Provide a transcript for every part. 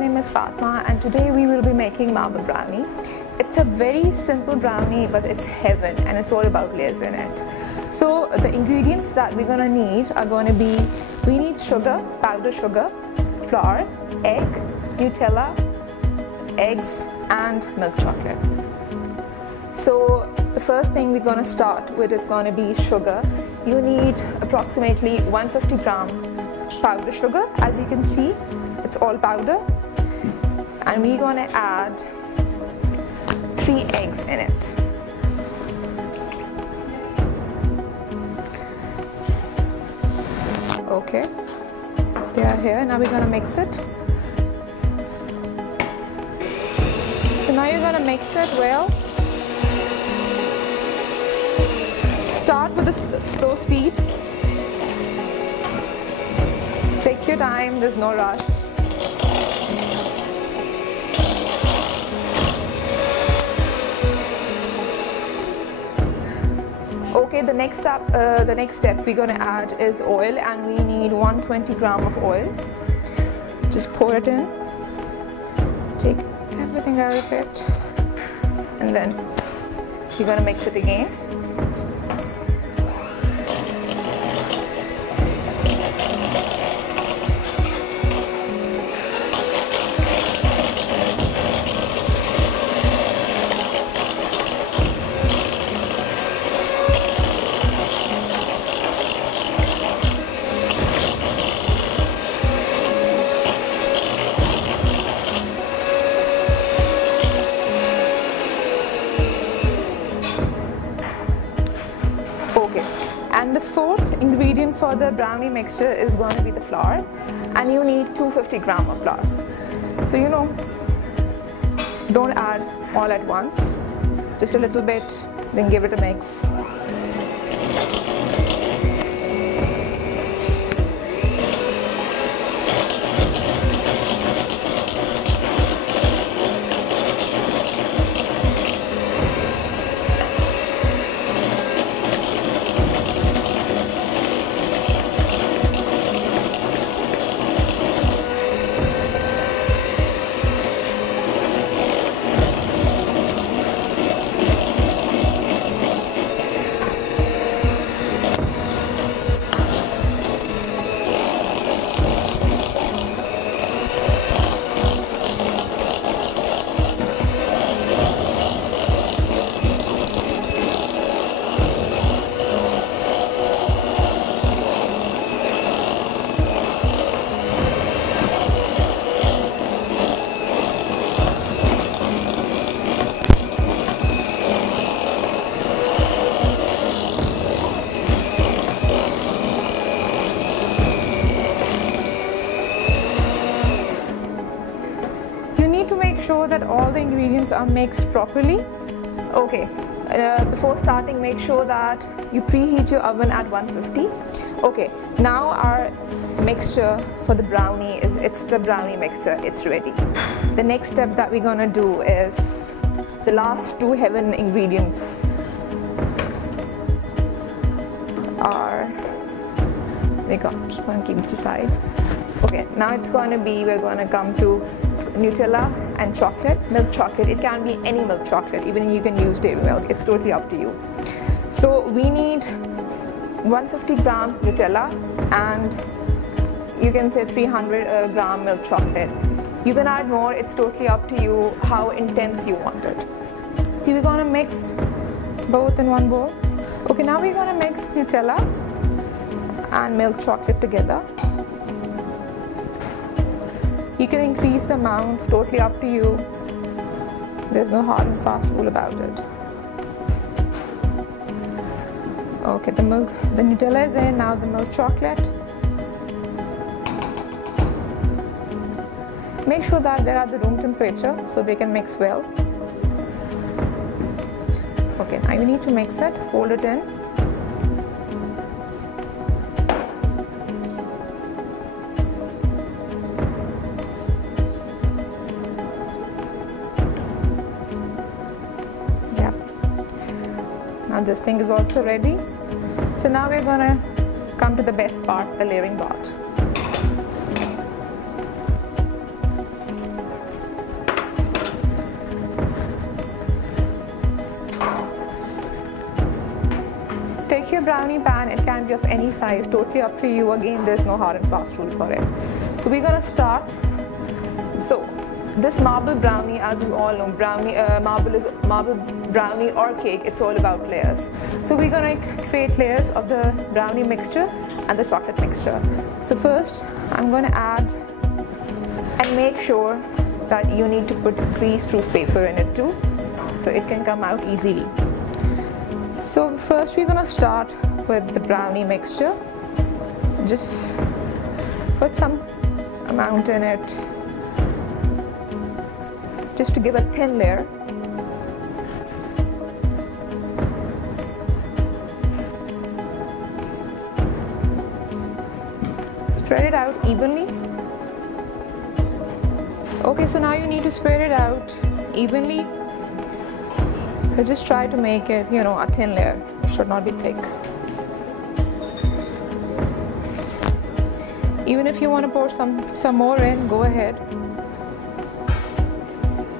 name is Fatima and today we will be making marble brownie. It's a very simple brownie but it's heaven and it's all about layers in it. So the ingredients that we're gonna need are gonna be, we need sugar, powdered sugar, flour, egg, Nutella, eggs and milk chocolate. So the first thing we're gonna start with is gonna be sugar. You need approximately 150 gram powdered sugar. As you can see, it's all powder, and we're gonna add 3 eggs in it. Okay, they are here. Now we're gonna mix it. So now you're gonna mix it well. Start with a slow speed. Take your time, there's no rush. Okay, the next step we're gonna add is oil, and we need 120 gram of oil. Just pour it in. Take everything out of it, and then you're gonna mix it again. Okay, and the fourth ingredient for the brownie mixture is going to be the flour, and you need 250 gram of flour. So don't add all at once, just a little bit, then give it a mix. To make sure that all the ingredients are mixed properly. Okay, before starting, make sure that you preheat your oven at 150. Okay, now our mixture for the brownie it's the brownie mixture, it's ready. The next step that we're gonna do is the last 2 heaven ingredients are, just gonna keep it aside. Okay, now it's gonna be, we're gonna come to Nutella and chocolate, milk chocolate. It can be any milk chocolate, even you can use dairy milk, it's totally up to you. So we need 150 gram Nutella and you can say 300 gram milk chocolate. You can add more, it's totally up to you how intense you want it. So we're gonna mix both in one bowl. Okay, now we're gonna mix Nutella and milk chocolate together. You can increase the amount, totally up to you. There's no hard and fast rule about it. Okay, the Nutella is in, now the milk chocolate. Make sure that they're at the room temperature so they can mix well. Okay, now you need to mix it, fold it in. Now this thing is also ready. So now we're gonna come to the best part, the layering part. take your brownie pan. It can be of any size, totally up to you. Again, there's no hard and fast rule for it. So we're gonna start. So this marble brownie, as you all know, marble brownie or cake, it's all about layers. So we're gonna create layers of the brownie mixture and the chocolate mixture. So first, I'm gonna add, and make sure that you need to put grease-proof paper in it too, so it can come out easily. So first we're gonna start with the brownie mixture. Just put some amount in it, just to give a thin layer. Spread it out evenly. Okay, so now you need to spread it out evenly. So just try to make it, a thin layer. It should not be thick. Even if you want to pour some more in, go ahead.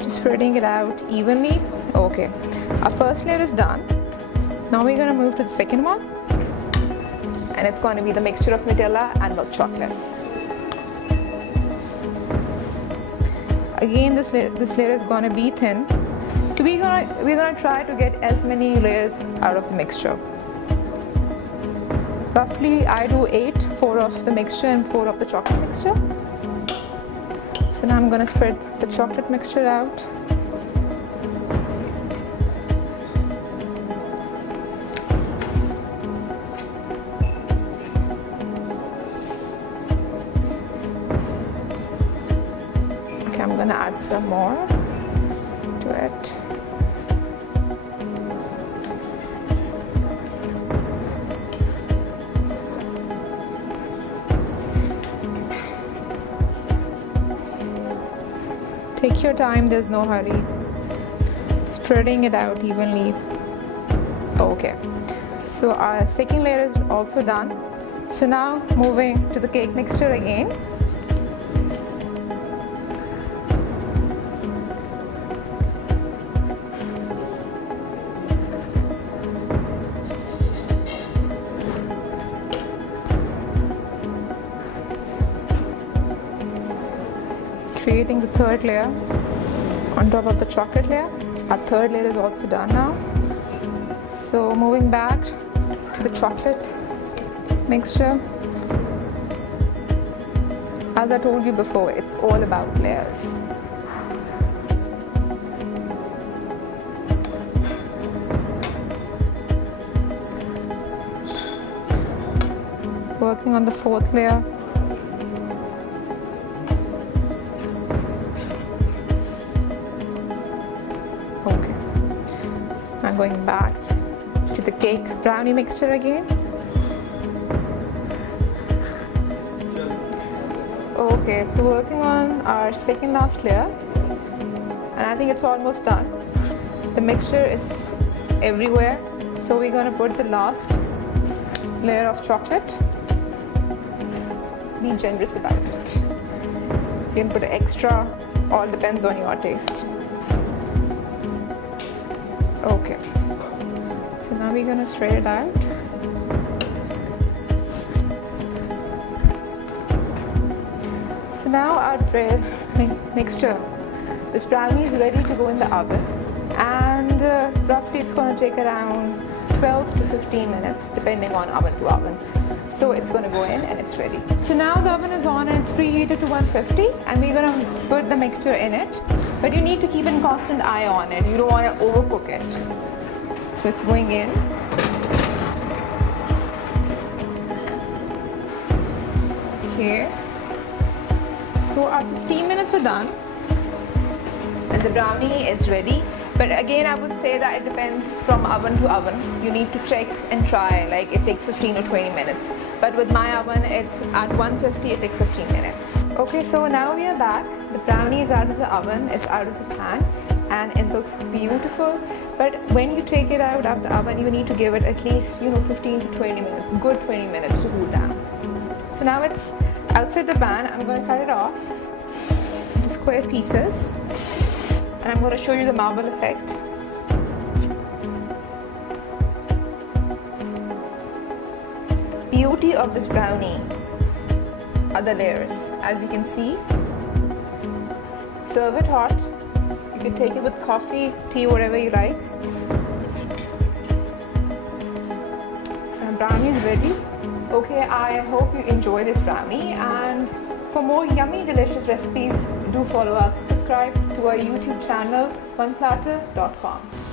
Just spreading it out evenly. Okay, our first layer is done. Now we're going to move to the second one. And it's going to be the mixture of Nutella and milk chocolate. Again, this layer is going to be thin. So we're gonna try to get as many layers out of the mixture. Roughly, I do 8, 4 of the mixture and 4 of the chocolate mixture. So now I'm gonna spread the chocolate mixture out. Okay, I'm gonna add some more to it. Take your time, there's no hurry. Spreading it out evenly. Okay, so our second layer is also done. So now moving to the cake mixture again. Creating the third layer on top of the chocolate layer. Our third layer is also done now. So moving back to the chocolate mixture. As I told you before, it's all about layers. Working on the fourth layer. Okay, I'm going back to the cake brownie mixture again. Okay, so working on our second last layer, and I think it's almost done. The mixture is everywhere, so we're going to put the last layer of chocolate. Be generous about it. You can put extra, all depends on your taste. Okay, so now we're going to spread it out. So now our mixture, this brownie is ready to go in the oven, and roughly it's going to take around 12 to 15 minutes depending on oven to oven. So it's going to go in and it's ready. So now the oven is on and it's preheated to 150, and we're going to put the mixture in it. But you need to keep a constant eye on it. You don't want to overcook it. So it's going in. Okay. So our 15 minutes are done and the brownie is ready. But again, I would say that it depends from oven to oven. You need to check and try, like it takes 15 or 20 minutes. But with my oven, it's at 150, it takes 15 minutes. Okay, so now we are back. The brownie is out of the oven, it's out of the pan, and it looks beautiful. But when you take it out of the oven, you need to give it at least 15 to 20 minutes, good 20 minutes to cool down. So now it's outside the pan. I'm going to cut it off into square pieces. And I'm going to show you the marble effect. beauty of this brownie are the layers. As you can see, serve it hot. You can take it with coffee, tea, whatever you like. And brownie is ready. Okay, I hope you enjoy this brownie, and for more yummy delicious recipes, do follow us. Subscribe to our YouTube channel, OnePlatter.com.